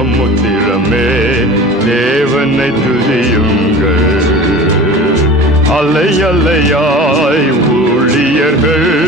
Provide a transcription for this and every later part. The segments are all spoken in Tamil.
சமுத்திரமே தேவனை துதியுங்கள். அலை அலையாய் ஊழியர்கள்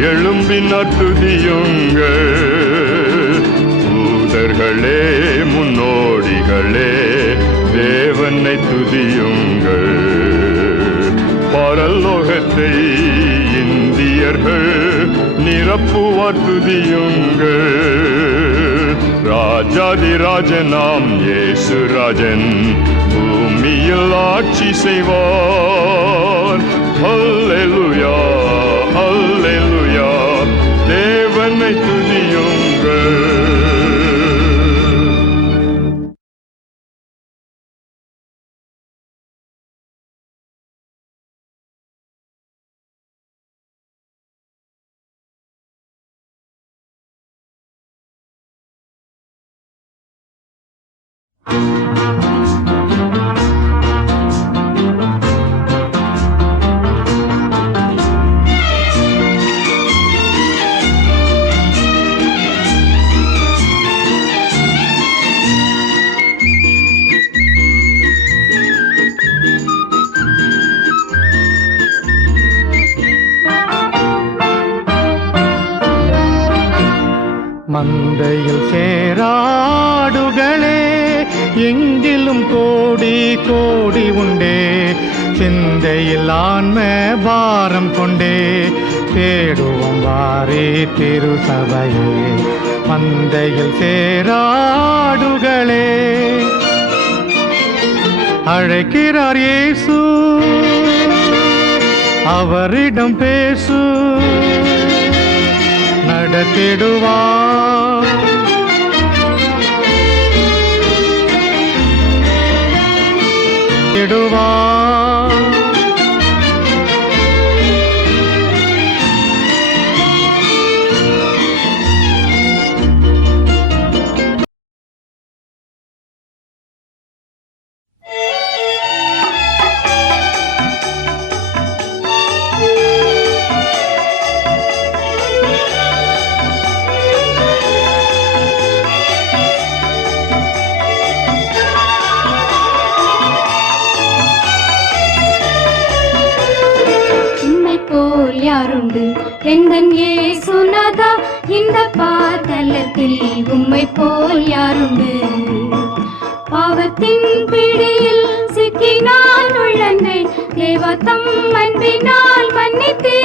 எழும்பினார் துதியுங்கள். தூதர்களே முன்னோடிகளே தேவனை துதியுங்கள். பரலோகத்தை இந்தியர்கள் நிரப்புவார் துதியுங்கள். ராஜாதிராஜனாம் இயேசுராஜன் பூமியில் ஆட்சி செய்வார். ஹல்லேலூயா ஹல்லேலூயா தேவனை துதி சிந்தையில் ஆன்ம பாரம் கொண்டே தேடுவோம் வாரே திருசபையே மந்தையில் சேராடுகளே. அழைக்கிறார் இயேசு. அவரிடம் பேசு. நடத்திடுவார். திடுவார் யாருண்டு எந்தன் ஏ ஏசுநாதா இந்த பாதலத்தில் உம்மை போல் யாருண்டு? பாவத்தின் பிடியில் சிக்கினால் உள்ளந்தேன். தேவத்தம் அன்பினால் மன்னித்தே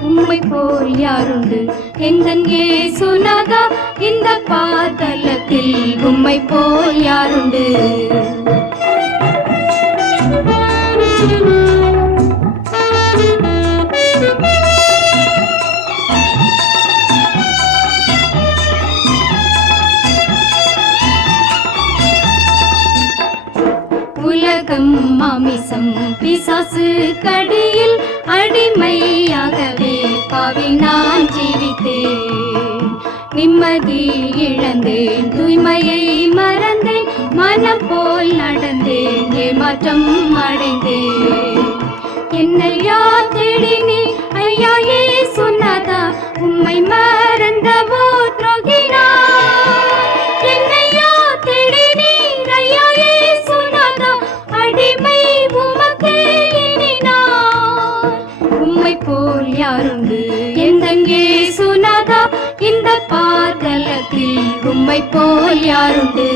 உம்மை போல் யாருண்டு? எந்தன் ஏ ஏசுநாதா இந்த பாதலத்தில் உம்மை போல் யாருண்டு? thank you மாமிசம் பிசாசு கடியில் அடிமையாகவே பாவி நான் ஜீவித்தேன் நிம்மதி இழந்தேன் தூய்மையை மறந்தேன் மனம் போல் நடந்தேன் ஏமாற்றம் அடைந்தேன் என்னையா தேடினே ஐயா ஏ சொன்னதா உம்மை மறந்தா யாருண்டு? எந்தங்கே சுனாதா? இந்த பாதலத்தில் உம்மை போல் யாருண்டு?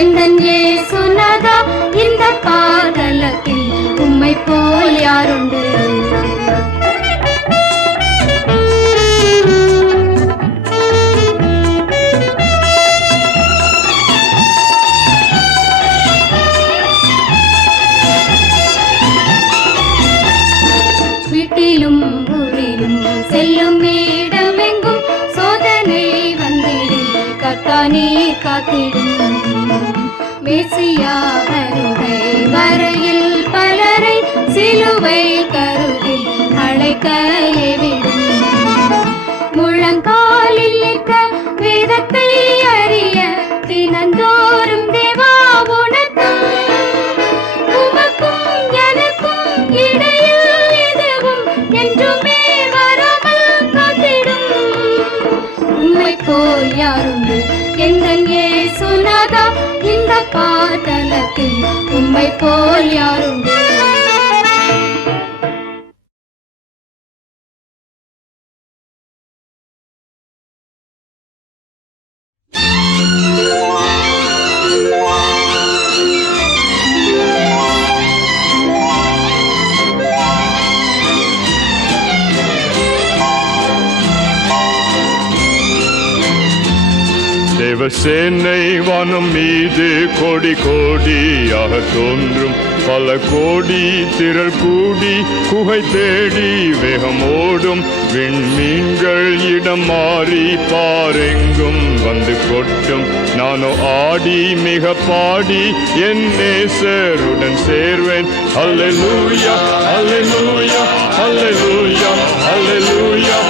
எந்தன் ஏசுனதா இந்த பாதலத்தில் உம்மை போல் யாருண்டு? பேசியா உம்மை போல் யாருண்டு தேவசேனை வானம் மீது கோடி கோடியாக தோன்றும். பல கோடி திரள் கூடி குகை தேடி வேகமோடும். விண்மீன்கள் இடம் மாறி பாரெங்கும் வந்து கொட்டும். நானோ ஆடி மிக பாடி என் நேசருடன் சேர்வேன். அல்லூயா அல்லூயா அல்லூயா அல்லூயா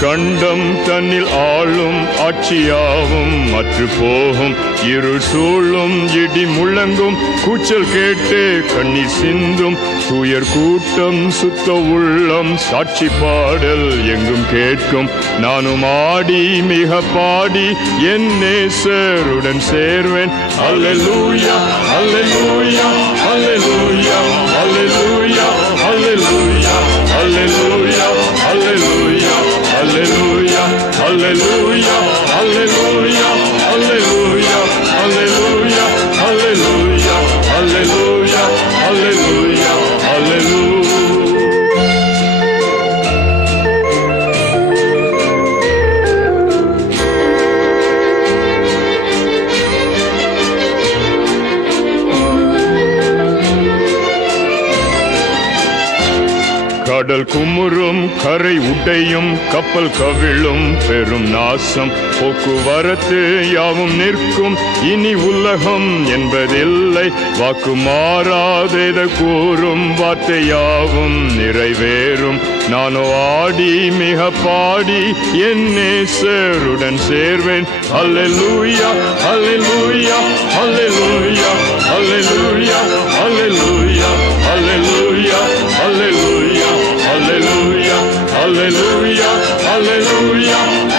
கண்டம் தன்னில் ஆளும் ஆட்சியாவும் மற்ற போகும் இருள் சூழும் இடி முழங்கும். கூச்சல் கேட்டு கண்ணீர் சிந்தும். துயர் கூட்டம் சுத்த உள்ளம் சாட்சி பாடல் எங்கும் கேட்கும். நானும் ஆடி மிக பாடி என் நேசருடன் சேர்வேன். அல்லூயா அல்லூயா அல்லூயா அல்லூயா Hallelujah, Hallelujah. கடல் குமுறும் கரை உடையும் கப்பல் கவிழும் பெரும் நாசம். போக்குவரத்து யாவும் நிற்கும் இனி உலகம் என்பதில்லை. வாக்கு மாறாத கூறும் வார்த்தையாவும் நிறைவேறும். நானோ ஆடி மிக பாடி என் நேசருடன் சேர்வேன். அல்லேலூயா அல்லேலூயா அல்லேலூயா அல்லேலூயா அல்லேலூயா. Hallelujah, hallelujah.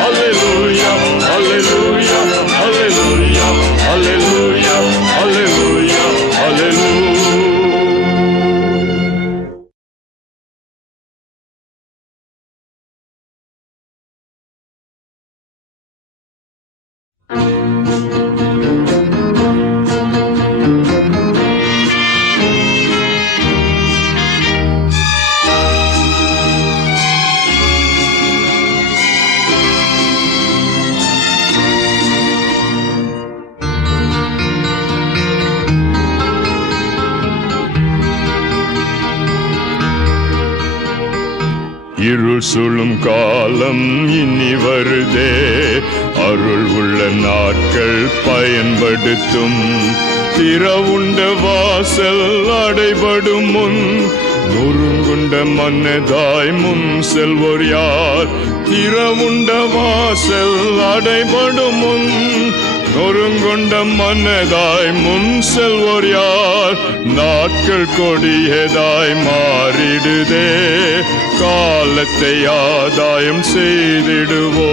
காலம் இனி வருதே. அருள் உள்ள நாட்கள் பயன்படுத்தும். திறவுண்ட வாசல் அடைபடும் முன் நொறுங்குண்ட மன்னதாய் முன் செல்வோர் யார்? திறவுண்ட வாசல் அடைபடும் முன் நொறுங்கொண்ட மன்னதாய் முன் செல்வோர் யார்? நாட்கள் கொடியதாய் மாறிடுதே. காலத்தை ஆதாயம் செய்திடுவோ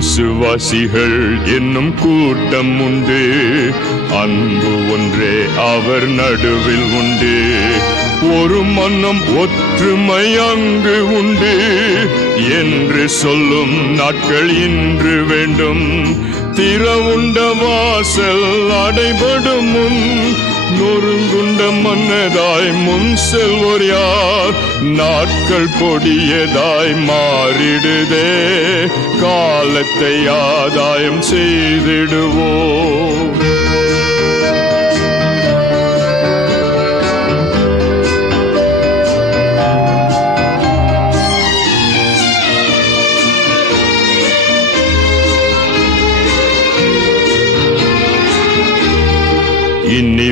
விசுவாசிகள் என்னும் கூட்டம் உண்டு. அன்பு ஒன்றே அவர் நடுவில் உண்டு. ஒரு மன்னம் ஒற்றுமை அங்கு உண்டு. என்று சொல்லும் நாட்கள் இன்று வேண்டும். திறவுண்ட வாசல் அடைபடும் முன் நொறுங்குண்ட மன்னதாய் முன் செல்வோர் யார்? நாட்கள் கொடியதாய் மாறிடுதே காலத்தை ஆதாயம் செய்திடுவோம்.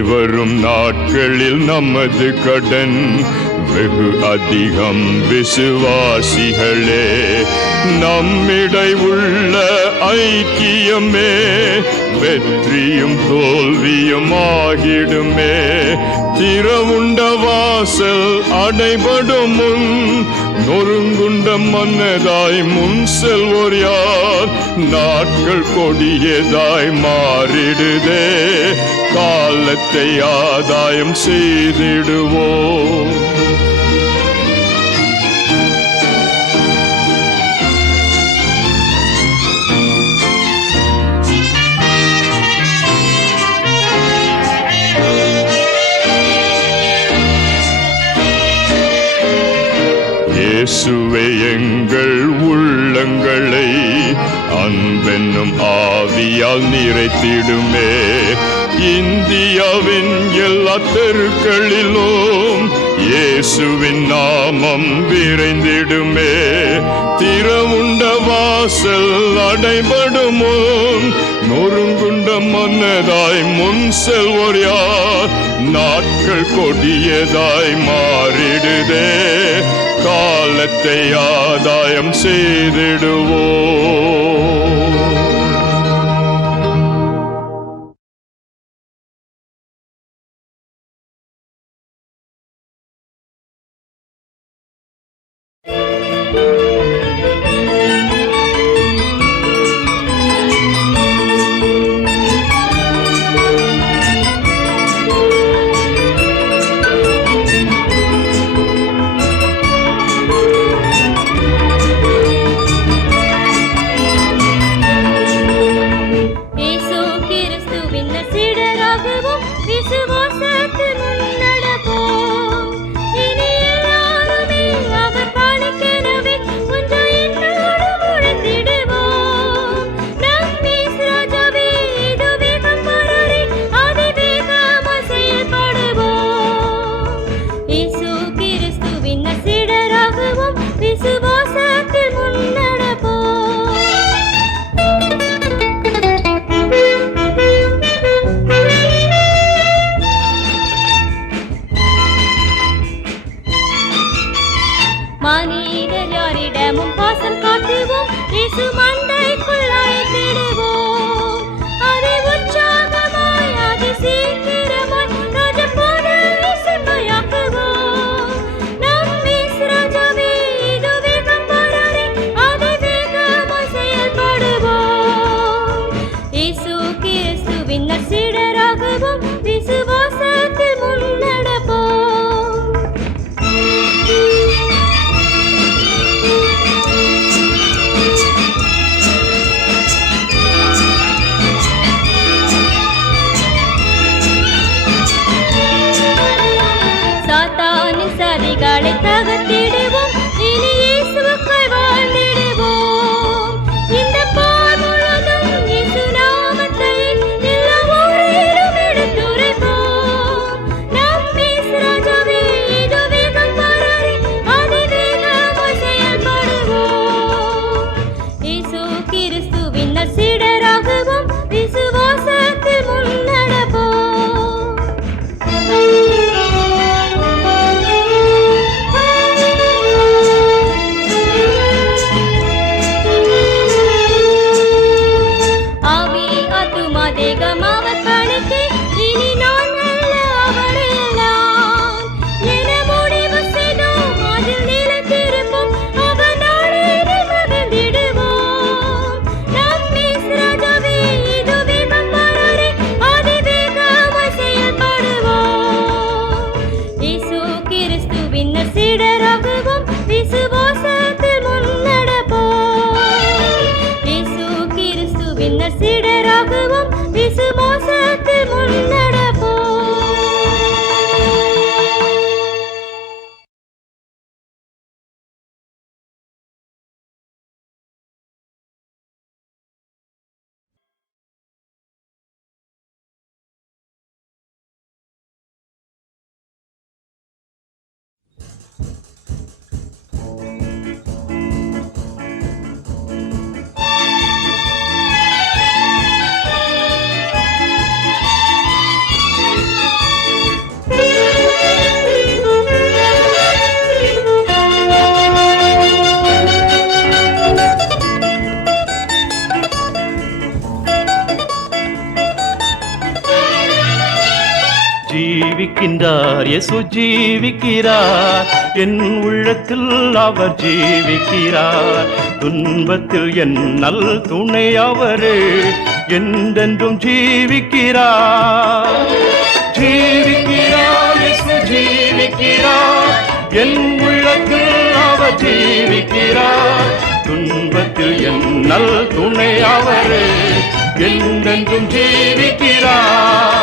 வரும் நாட்களில் நமது கடன் வெகு அதிகம் விசுவாசிகளே. நம்மிடை உள்ள ஐக்கியமே வெற்றியும் தோல்வியும் ஆகிடுமே திறவுண்ட வாசல் அடைபடும் முன் நொறுங்குண்ட மன்னதாய் முன் செல்வோர் யார்? நாட்கள் கொடியதாய் மாறிடுதே. காலத்தை ஆதாயம் செய்திடுவோம். நிறைத்திடுமே இந்தியாவின் எல்லா தெருக்களிலும் இயேசுவின் நாமம் விரைந்திடுமே. திறவுண்ட வாசல் அடைபடுமோ நொறுங்குண்ட மன்னதாய் முன் செல்வோர் யார் நாட்கள் கொடியதாய் மாறிடுதே. காலத்தை ஆதாயம் செய்திடுவோம். இயேசு ஜீவிக்கிறார். என் உள்ளத்தில் அவர் ஜீவிக்கிறார். துன்பத்தில் என் நல் துணை அவரே என்றென்றும் ஜீவிக்கிறார். ஜீவிக்கிறார் இயேசு ஜீவிக்கிறார். என் உள்ளத்தில் அவர் ஜீவிக்கிறார். துன்பத்தில் என் நல் துணை அவரே என்றென்றும் ஜீவிக்கிறார்.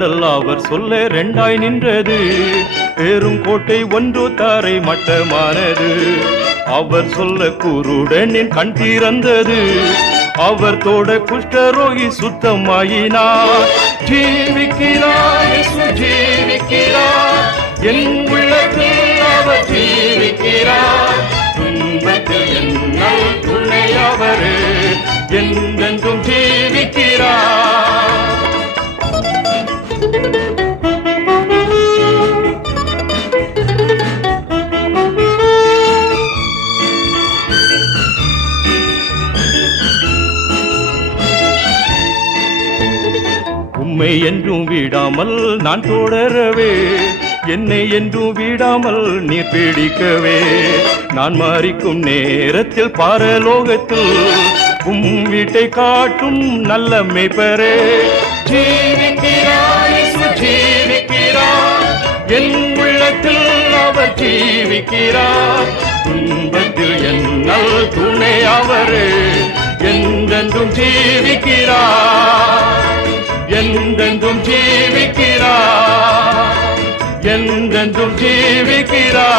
செங்கடல் அவர் சொல்ல ரெண்டாய் நின்றது. பெரும் கோட்டை ஒன்று தாரை மட்டமானது. அவர் சொல்ல குருடனின் கண் திறந்தது. அவர் தோட குஷ்டரோகி சுத்தமாயினார். ஜீவிக்கிறார் ஜீவிக்கிறார். என் உள்ளத்தில் அவர் ஜீவிக்கிறார். என்னை என்றும் விடாமல் நான் தொடரவே. என்னை என்றும் விடாமல் நீ பிடிக்கவே. நான் மாறிக்கும் நேரத்தில் பாரலோகத்தில் உம் வீட்டை காட்டும் நல்ல மெய்ப்பரே. ஜீவிக்கிறாய் இயேசு என் உள்ளத்தில் அவர் ஜீவிக்கிறார். துன்பத்தில் என்னல் துணை அவரே. என்றென்றும் ஜீவிக்கிறார். என்றென்றும் ஜீவிக்கிறார். என்றென்றும் ஜீவிக்கிறார்.